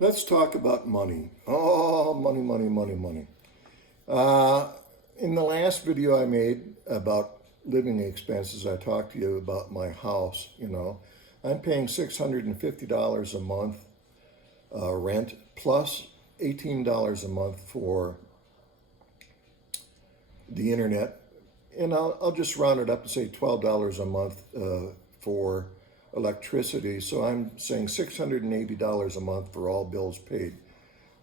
Let's talk about money. Oh, money, money, money, money. Uh, in the last video I made about living expenses, I talked to you about my house. I'm paying $650 a month rent plus $18 a month for the internet. And I'll just round it up and say $12 a month for electricity. So I'm saying $680 a month for all bills paid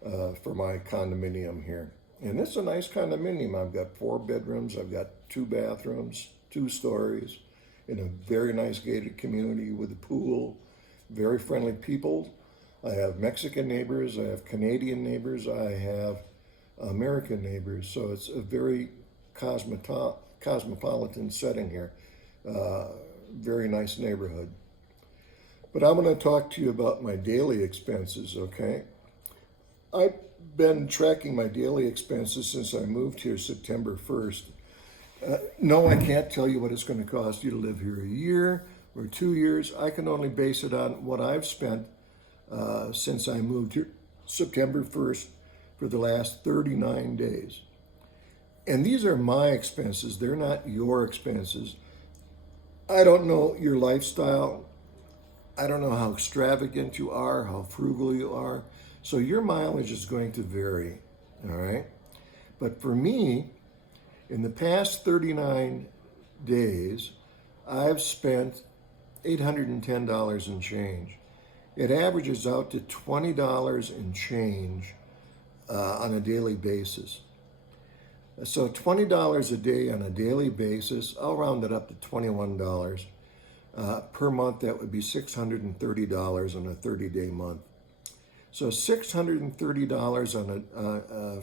for my condominium here. And it's a nice condominium. I've got 4 bedrooms. I've got 2 bathrooms, 2 stories, in a very nice gated community with a pool, very friendly people. I have Mexican neighbors. I have Canadian neighbors. I have American neighbors. So it's a very cosmopolitan setting here. Very nice neighborhood. But I'm going to talk to you about my daily expenses, okay? I've been tracking my daily expenses since I moved here September 1st. No, I can't tell you what it's going to cost you to live here a year or 2 years. I can only base it on what I've spent since I moved here September 1st for the last 39 days. And these are my expenses. They're not your expenses. I don't know your lifestyle. I don't know how extravagant you are, how frugal you are. So your mileage is going to vary, all right? But for me, in the past 39 days, I've spent $810 in change. It averages out to $20 in change on a daily basis. So $20 a day on a daily basis, I'll round it up to $21. Per month, that would be $630 on a 30-day month. So $630 on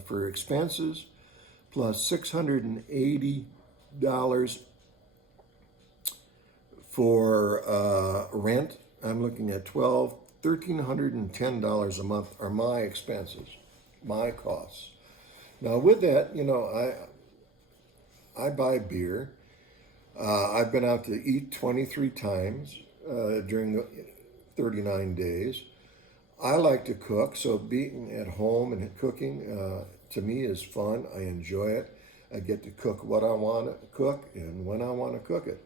for expenses, plus $680 for rent. I'm looking at $1,310 a month are my expenses, my costs. Now with that, I buy beer. I've been out to eat 23 times during the 39 days. I like to cook, so being at home and cooking to me is fun. I enjoy it. I get to cook what I want to cook and when I want to cook it.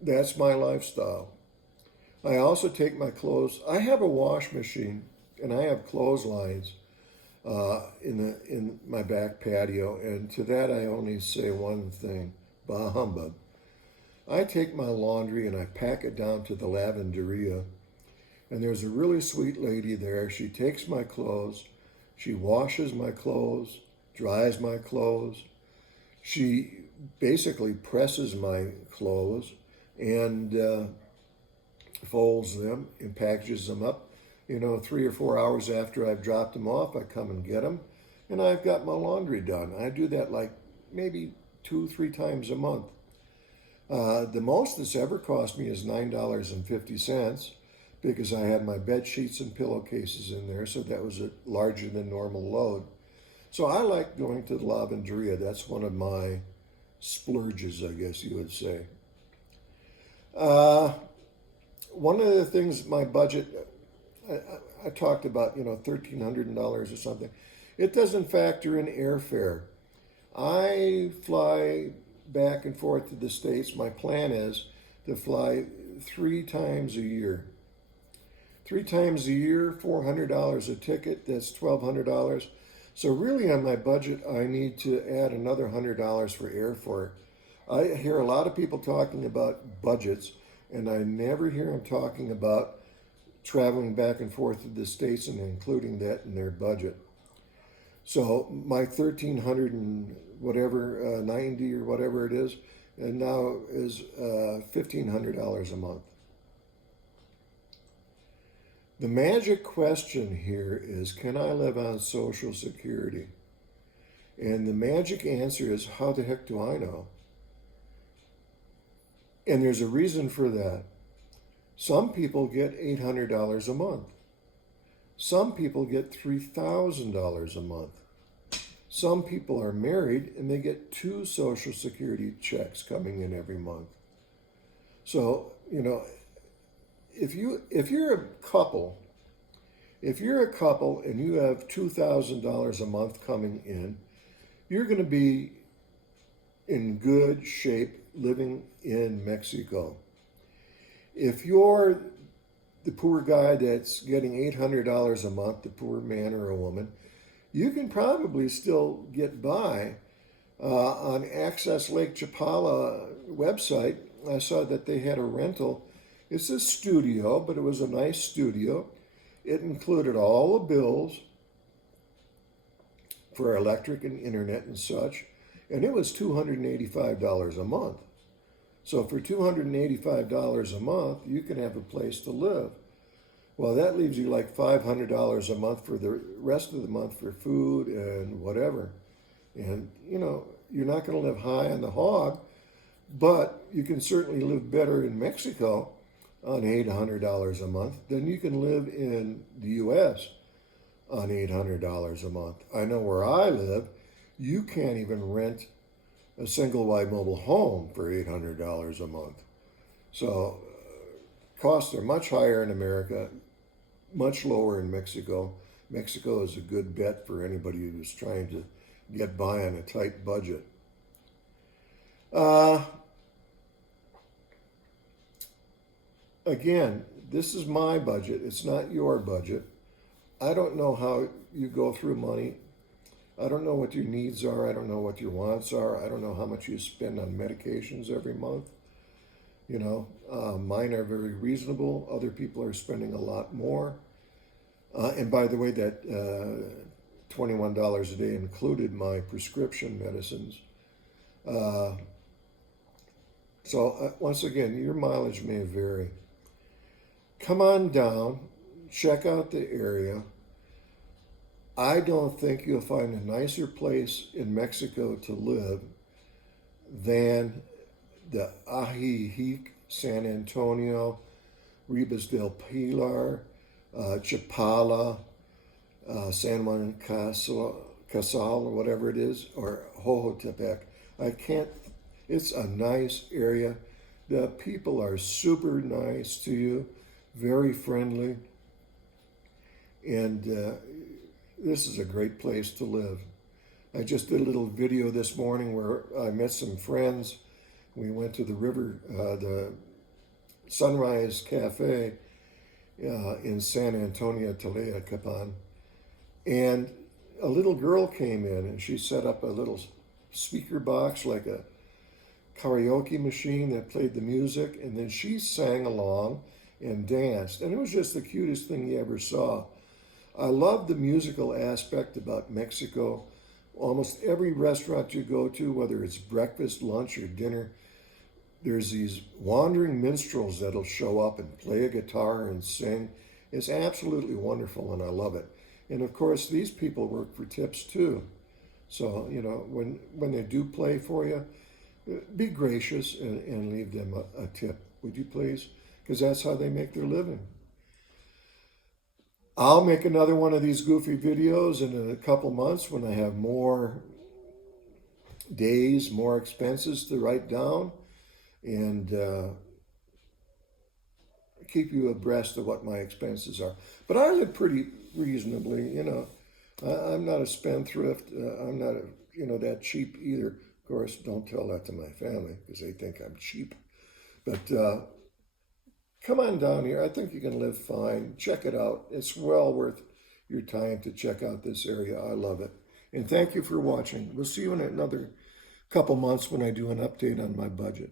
That's my lifestyle. I also take my clothes. I have a wash machine and I have clotheslines in my back patio, and to that I only say one thing: bah humbug. I take my laundry and I pack it down to the lavanderia, and there's a really sweet lady there. She takes my clothes, she washes my clothes, dries my clothes, she basically presses my clothes and folds them and packages them up. 3 or 4 hours after I've dropped them off, I come and get them, and I've got my laundry done. I do that like maybe 2-3 times a month. The most this ever cost me is $9.50 because I had my bed sheets and pillowcases in there, so that was a larger than normal load. So I like going to the lavanderia. That's one of my splurges, I guess you would say. One of the things, my budget, I talked about, $1,300 or something. It doesn't factor in airfare. I fly back and forth to the States. My plan is to fly 3 times a year. 3 times a year, $400 a ticket, that's $1,200. So really on my budget, I need to add another $100 for airfare. I hear a lot of people talking about budgets, and I never hear them talking about traveling back and forth to the States and including that in their budget. So my 1,300 and whatever, 90 or whatever it is, and now is $1,500 a month. The magic question here is, can I live on Social Security? And the magic answer is, how the heck do I know? And there's a reason for that. Some people get $800 a month. Some people get $3,000 a month. Some people are married and they get 2 Social Security checks coming in every month. So, if you're a couple, if you're a couple and you have $2,000 a month coming in, you're going to be in good shape living in Mexico. If you're the poor guy that's getting $800 a month, the poor man or a woman, you can probably still get by. On Access Lake Chapala website, I saw that they had a rental. It's a studio, but it was a nice studio. It included all the bills for electric and internet and such, and it was $285 a month. So for $285 a month, you can have a place to live. Well, that leaves you like $500 a month for the rest of the month for food and whatever. And, you're not going to live high on the hog, but you can certainly live better in Mexico on $800 a month than you can live in the U.S. on $800 a month. I know where I live, you can't even rent a single wide mobile home for $800 a month. So costs are much higher in America, much lower in Mexico. Mexico is a good bet for anybody who's trying to get by on a tight budget. Again, this is my budget. It's not your budget. I don't know how you go through money. I don't know what your needs are. I don't know what your wants are. I don't know how much you spend on medications every month. Mine are very reasonable. Other people are spending a lot more. And by the way, that $21 a day included my prescription medicines. So once again, your mileage may vary. Come on down, check out the area. I don't think you'll find a nicer place in Mexico to live than the Ajijic San Antonio, Ribas del Pilar, Chapala, San Juan Casal, or whatever it is, or Jojotepec. It's a nice area. The people are super nice to you, very friendly, and this is a great place to live. I just did a little video this morning where I met some friends. We went to the river, the Sunrise Cafe in San Antonio, Tlayacapan, and a little girl came in and she set up a little speaker box like a karaoke machine that played the music, and then she sang along and danced, and it was just the cutest thing you ever saw. I love the musical aspect about Mexico. Almost every restaurant you go to, whether it's breakfast, lunch, or dinner, there's these wandering minstrels that'll show up and play a guitar and sing. It's absolutely wonderful, and I love it. And of course, these people work for tips too. So, when they do play for you, be gracious and leave them a tip, would you please? Because that's how they make their living. I'll make another one of these goofy videos in a couple months when I have more days, more expenses to write down, and keep you abreast of what my expenses are. But I live pretty reasonably, I'm not a spendthrift. I'm not that cheap either. Of course, don't tell that to my family because they think I'm cheap. But come on down here. I think you can live fine. Check it out. It's well worth your time to check out this area. I love it. And thank you for watching. We'll see you in another couple months when I do an update on my budget.